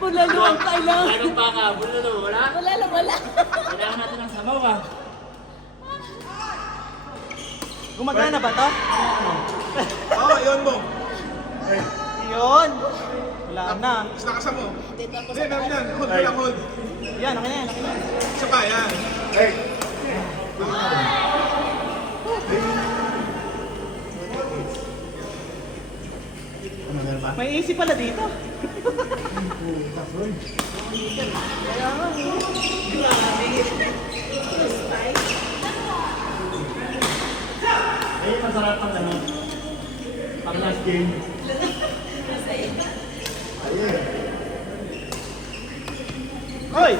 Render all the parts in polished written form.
Bulalo ang kailangan. Anong baka? Bulalo, wala? Wala. Kailangan natin ng sabaw ah. Gumagana ba to? Oo, yun mo. Yun. Wala na. Mas nakasan mo. Dito ako Hindi, sa meron yan. Hold mo lang, hold. Yan, okay na yan, okay na yan. Isa pa, yan. May AC pala dito. Ay, masarap ang ano. Pang last game. Hoy!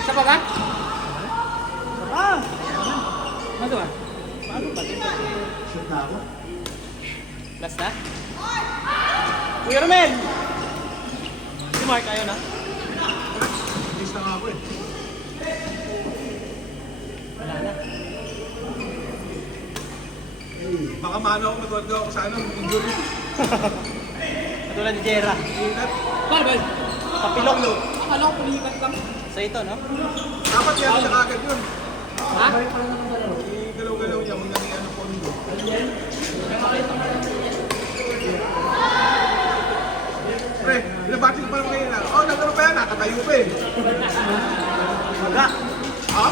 Isa pa ba? Ah! Ano ba? Shoot na ako. Last na? Kuya Romel! Si Mark, ayaw na. Miss na nga ako eh. Baka maano ako, matuwag ako sa ano, injury. Katulad ni Jera. Ingat. Paano ba? Kapilok. Akala ko pulikat lang. Sa ito, no? Dapat yan siya kagad yun. Ha? Yung galaw-galaw niya, kung yan yung ano po nito. Pre, binabati ko pa naman kayo na. Oh, nagano pa yan, nakatayo pa eh. Maga. Ha?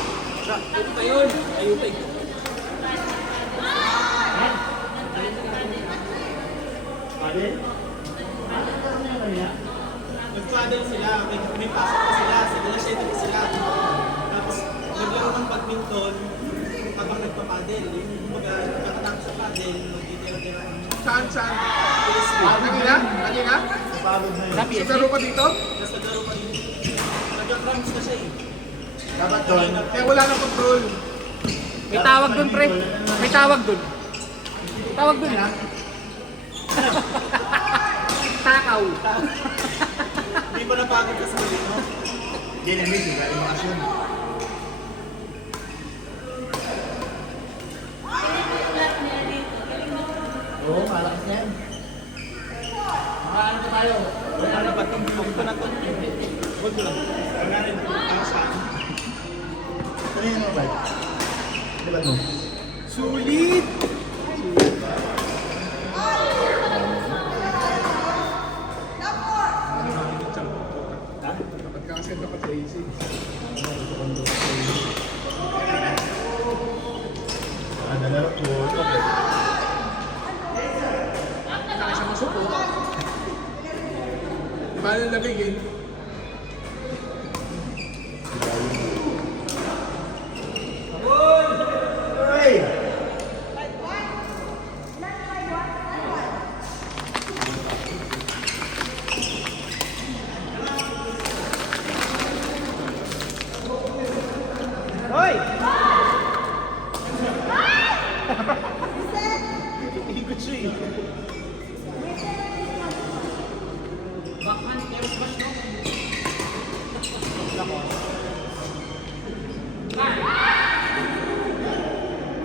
Ito pa yun. Ayupig. Nag-paddle sila, may pasok pa sila, siguro 7 pa sila. Tapos naglaro ng badminton habang nagpa-paddle. Yung kumbaga, nakatapos sa paddle, magtitira-tira. Saan? Kanina? Kanina? Sa PSG? Sigaro pa dito? Tapos naglaro pa din. Nag-cramps na siya eh. Dapat doon. Kaya wala nang control. May tawag dun, pre. May tawag dun. Tawag dun, ha? Takaw. Hindi mo napagod ka sa huli, no? Hindi na miss, yung animation. Oo, malakas na yan. Ano pa tayo? Wala na ba itong blue ko na to? Huwag mo lang. Wala rin. Saan? Ano yung mobile? Di ba no? Sulit! Dapat kasi dapat sa AC. Nalaro ko. Saka siya masuko. Di ba lalabigin? Hoy! Ikot siya eh.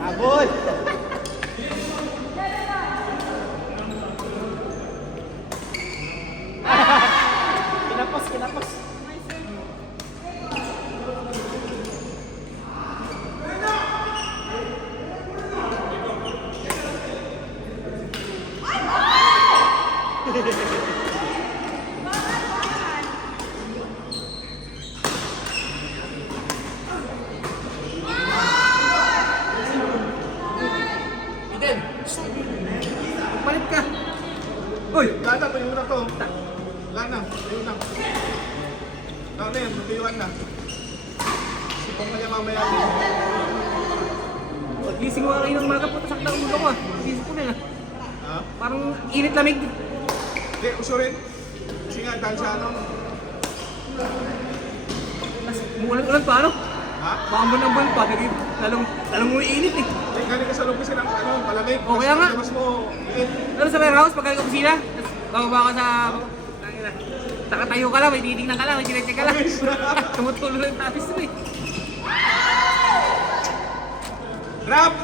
Abot! Kinapos. Eden! Palit ka! Uy! Wala na, tuyo na to. Wala na, tuyo na. Wala na yan, tuyuan na. Sipong na niya mamaya. Pag-gising mo kayo ng maga po, tasak na ulo ko ah. Gising ko na na. Ha? Parang init lamig. Hindi, uso rin. Kasi nga, dahil sa ano. Umulan-ulan pa ano? Ha? Baka buwan pa. Lalong umiinit eh. Eh, galing ka sa loob kasi ng ano, malamig. O, kaya nga. Mas mo, init. Pero sa warehouse, pagka ka kusina, bababa ka sa... Nakatayo ka lang, may titignan ka lang, may chinecheck ka lang. Tumutulo lang yung tapis mo eh. Grab!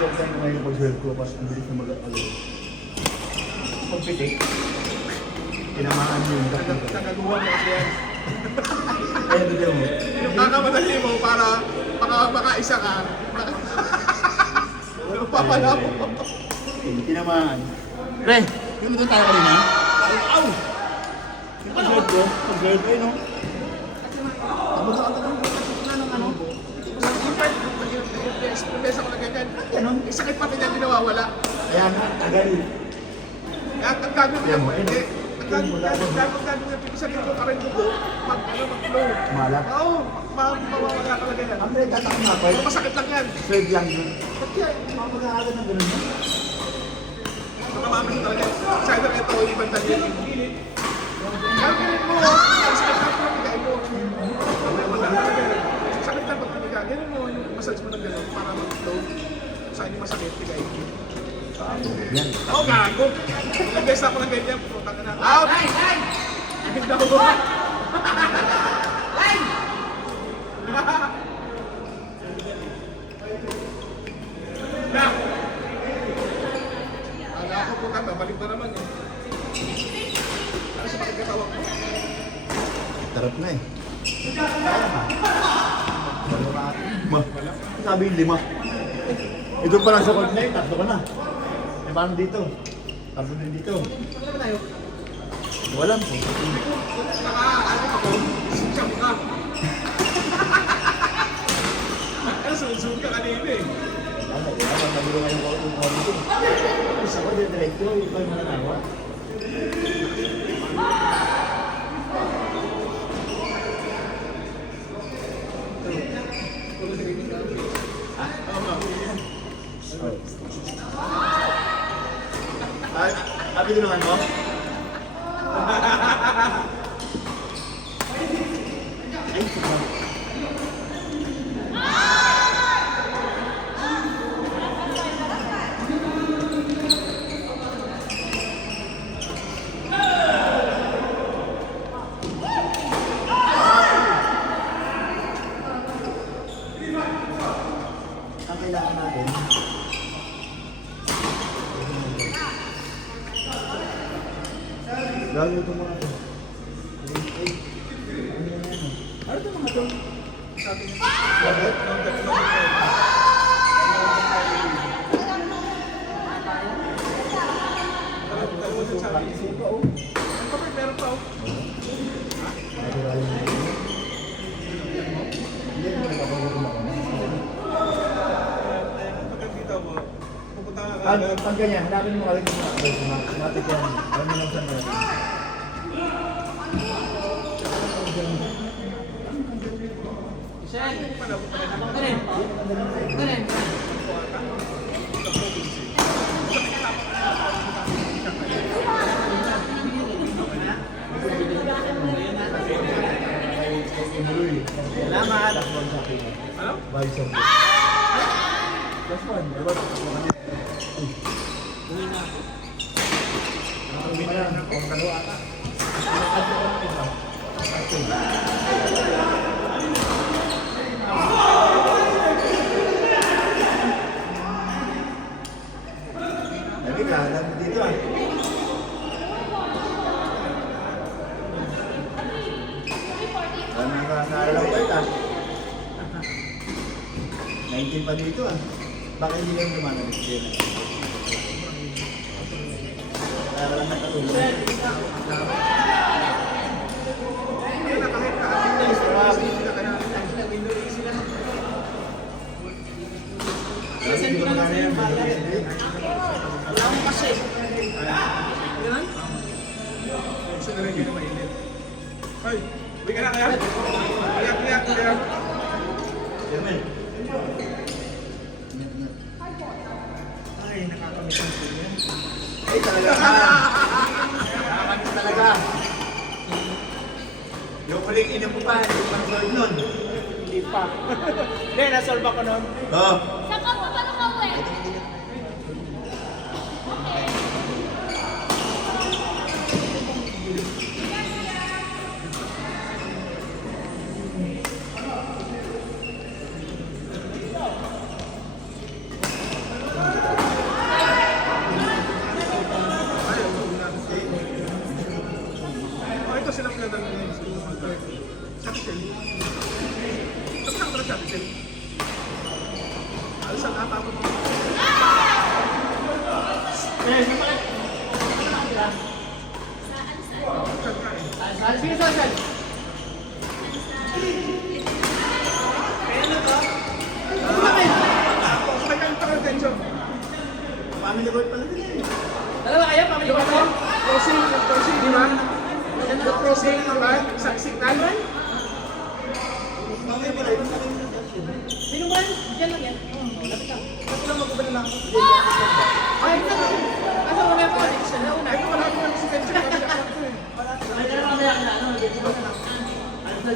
joke tayo ngayon pag-serve ko, pas ang bilis na mag-alo. Pagpitik, tinamaan mo yung dakil. Nakagawa mo kasi yan. Ayun, bigyan mo. Yung kakamadali mo para makaisa ka. Papala mo. Tinamaan. Pre, yung doon tayo kanina? Aw! Yung pag-serve ko, pag-serve ko, no? Tapos ako na ng ano? Yung pesa ko na ganyan. Ganun. Yung sakit pa rin yan, di nawawala. Kaya nga, tagal. Kaya ang gagawin Yan mo, mo, ayun. ang gagawin mo, sabihin ko pa rin dugo, mag-flow. Malat. Oo, mawawala talaga yan. Ang may tatak na, pre. Pero masakit lang yan. Serve lang yun. Ba't kaya, mapag-aaral ng ganun yun? Nakamamin mo talaga. Sa either ito, ibang dali yung gilid. Gagawin mo, ang sakit lang pag nagain mo. Wala talaga. Sakit lang pag nagain. Ganun mo, yung massage mo ng gano'n para mag-flow. Saan yung masakit, nagain mo. Yan. Oo, gago. Nag-guess ako ng ganyan, putang ka na. Out! Hindi ako. Na! Akala ko putang ka, balik na naman eh. Ano sa pagkakatawa mo? Tarap na eh. Wala ka. Ma. Sabi yung 5. Ito pa lang sa court na yun, 3 ka na. Eh paano dito? 3 din dito. Wala po. Siyam ka. Ano, sunod-sunod ka kanina eh. Wala, nabilo nga yung court dito. Isa ko din direkto, iba yung mananawa. Abi tulungan mo? Ay, suka. Ang kailangan natin, lalo ito mga ito. Ano ito mga ito? Bakit? Meron pa oh. Hindi, nagpapagutom ako. Pagkakita mo, pupunta ka Pag ganyan, hanapin mo kalit yung mga ito. Natin yan. Alam mo lang saan natin. Michelle! Ganun. Ganun. Salamat! Ano? Bye, sir. Last one. Diba? Uwi na ako. Uwi na yan. Kung dalawa ata. Ate ko lang isa. Ate. Ay, ka, dito ah. Naalala ko ito ah. 19 pa dito ah. Bakit hindi lang naman dito? Kaya lang nakatulog. Send ko na lang sa iyo. Wala mo kasi. Ganun? Gusto na rin yun na mainit. Ay, hindi ka na kaya? Kaya. Yaman. Ay, nakakamiss ang sila. Ay talaga. Nakakamiss talaga. Yung huling inom mo pa, hindi pa solve nun. Hindi pa. Hindi, nasolve ako nun. Oo. Saan ka pa ba nakauwi? Alisan ko na siya, Michelle. Alisan na tapos mo. Alisan ka eh. Sige, saan? Sa kanya pa ang tension. Family court pala din eh. Dalawa kayo, pamilya ko to? Crossing, di ba? Yung crossing, di ba? Isang signal. Sino ba? Diyan lang yan. Ito lang magubala lang. Ay, ito lang. Asa mo meron connection? Nauna. Ito wala ko ng extension. Kami ako eh. Ay, kaya mamaya ka na, ano, dito ba na lang? Ano sa